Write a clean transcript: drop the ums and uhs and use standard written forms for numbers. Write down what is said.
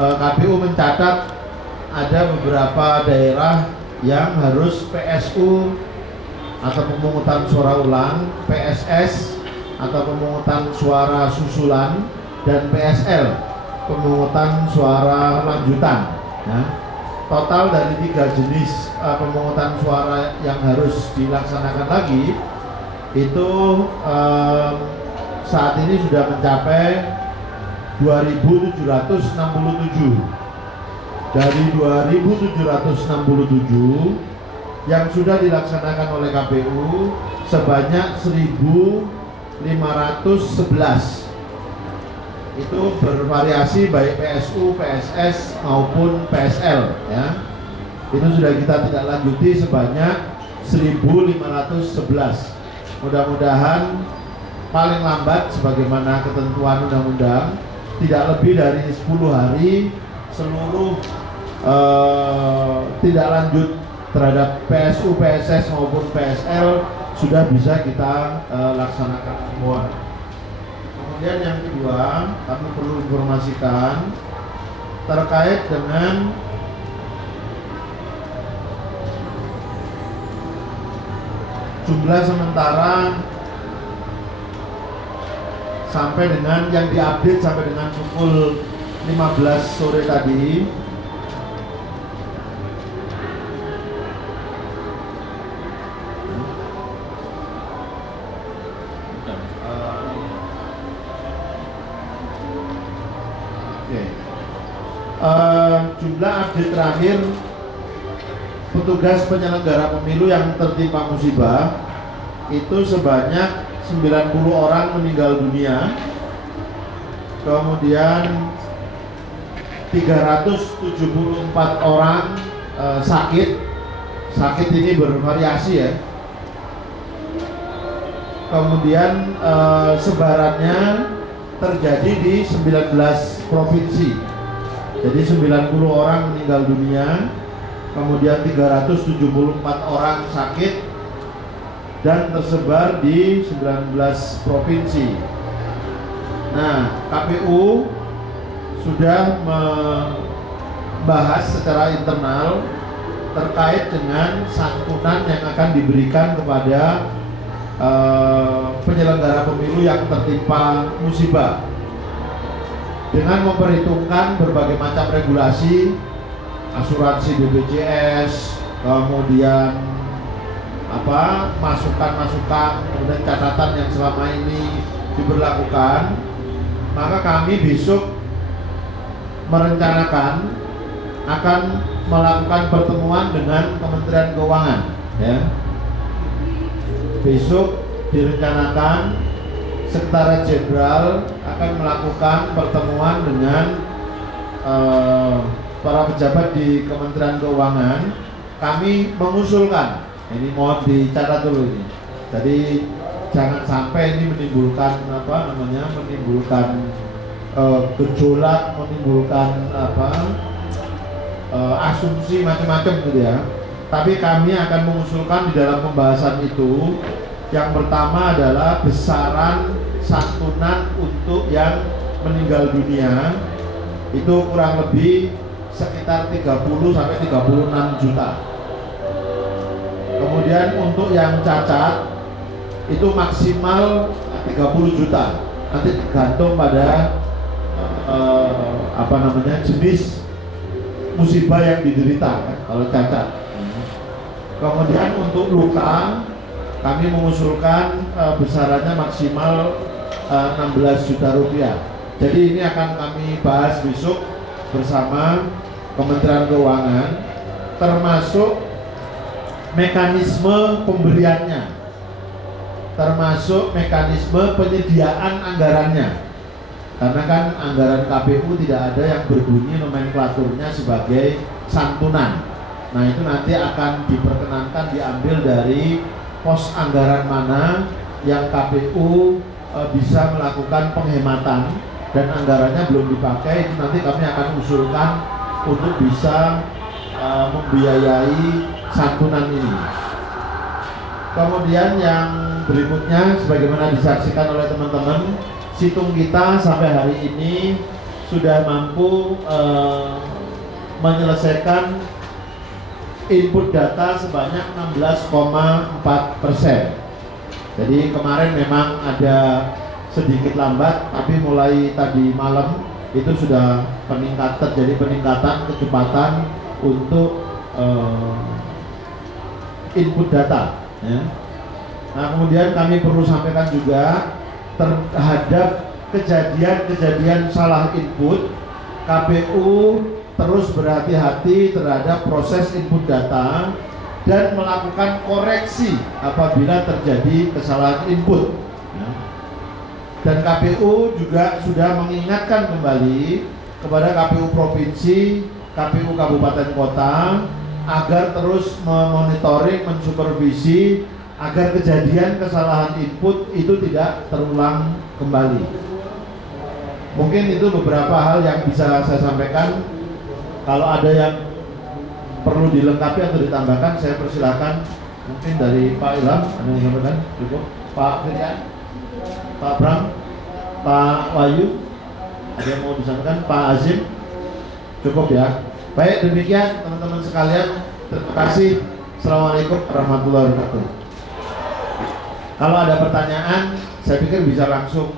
KPU mencatat ada beberapa daerah yang harus PSU atau pemungutan suara ulang, PSS atau pemungutan suara susulan, dan PSL pemungutan suara lanjutan. Ya. Total dari 3 jenis pemungutan suara yang harus dilaksanakan lagi itu saat ini sudah mencapai 2.767. Dari 2.767 yang sudah dilaksanakan oleh KPU sebanyak 1.511. Itu bervariasi baik PSU, PSS maupun PSL ya. Itu sudah kita tidak lanjuti sebanyak 1.511. Mudah-mudahan paling lambat sebagaimana ketentuan undang-undang tidak lebih dari 10 hari seluruh tidak lanjut terhadap PSU, PSS maupun PSL sudah bisa kita laksanakan semua. Kemudian yang kedua, kami perlu informasikan terkait dengan jumlah sementara sampai dengan yang diupdate sampai dengan pukul 15 sore tadi. Jumlah update terakhir petugas penyelenggara pemilu yang tertimpa musibah itu sebanyak 90 orang meninggal dunia, kemudian 374 orang sakit ini bervariasi ya. Kemudian sebarannya terjadi di 19 provinsi. Jadi 90 orang meninggal dunia, kemudian 374 orang sakit dan tersebar di 19 provinsi. Nah, KPU sudah membahas secara internal terkait dengan santunan yang akan diberikan kepada penyelenggara pemilu yang tertimpa musibah dengan memperhitungkan berbagai macam regulasi, asuransi BPJS, kemudian masukan-masukan, kemudian catatan yang selama ini diberlakukan. Maka kami besok merencanakan akan melakukan pertemuan dengan Kementerian Keuangan ya. Besok direncanakan Sekretariat Jenderal akan melakukan pertemuan dengan para pejabat di Kementerian Keuangan. Kami mengusulkan, ini mohon dicatat dulu ini. Jadi jangan sampai ini menimbulkan gejolak, menimbulkan asumsi macam-macam gitu ya. Tapi kami akan mengusulkan di dalam pembahasan itu, yang pertama adalah besaran santunan untuk yang meninggal dunia itu kurang lebih sekitar 30 sampai 36 juta. Kemudian untuk yang cacat itu maksimal 30 juta. Nanti tergantung pada jenis musibah yang diderita ya, kalau cacat. Kemudian untuk luka kami mengusulkan besarannya maksimal 16 juta rupiah. Jadi ini akan kami bahas besok bersama Kementerian Keuangan, termasuk mekanisme pemberiannya, termasuk mekanisme penyediaan anggarannya. Karena kan anggaran KPU tidak ada yang berbunyi nomenklaturnya sebagai santunan. Nah itu nanti akan diperkenankan diambil dari pos anggaran mana yang KPU bisa melakukan penghematan dan anggarannya belum dipakai, itu nanti kami akan usulkan untuk bisa membiayai santunan ini. Kemudian yang berikutnya sebagaimana disaksikan oleh teman-teman, situng kita sampai hari ini sudah mampu menyelesaikan input data sebanyak 16,4%. Jadi kemarin memang ada sedikit lambat, tapi mulai tadi malam itu sudah terjadi peningkatan kecepatan untuk input data. Ya. Nah, kemudian kami perlu sampaikan juga terhadap kejadian-kejadian salah input, KPU terus berhati-hati terhadap proses input data dan melakukan koreksi apabila terjadi kesalahan input. Dan KPU juga sudah mengingatkan kembali kepada KPU Provinsi, KPU Kabupaten Kota agar terus memonitoring, mensupervisi agar kejadian kesalahan input itu tidak terulang kembali. Mungkin itu beberapa hal yang bisa saya sampaikan. Kalau ada yang perlu dilengkapi atau ditambahkan, saya persilahkan. Mungkin dari Pak Ilham ada yang sampaikan, cukup. Pak Firyan, Pak Bram, Pak Wahyu, ada yang mau disampaikan? Pak Azim, cukup ya. Baik, demikian teman-teman sekalian. Terima kasih. Assalamualaikum warahmatullahi wabarakatuh. Kalau ada pertanyaan, saya pikir bisa langsung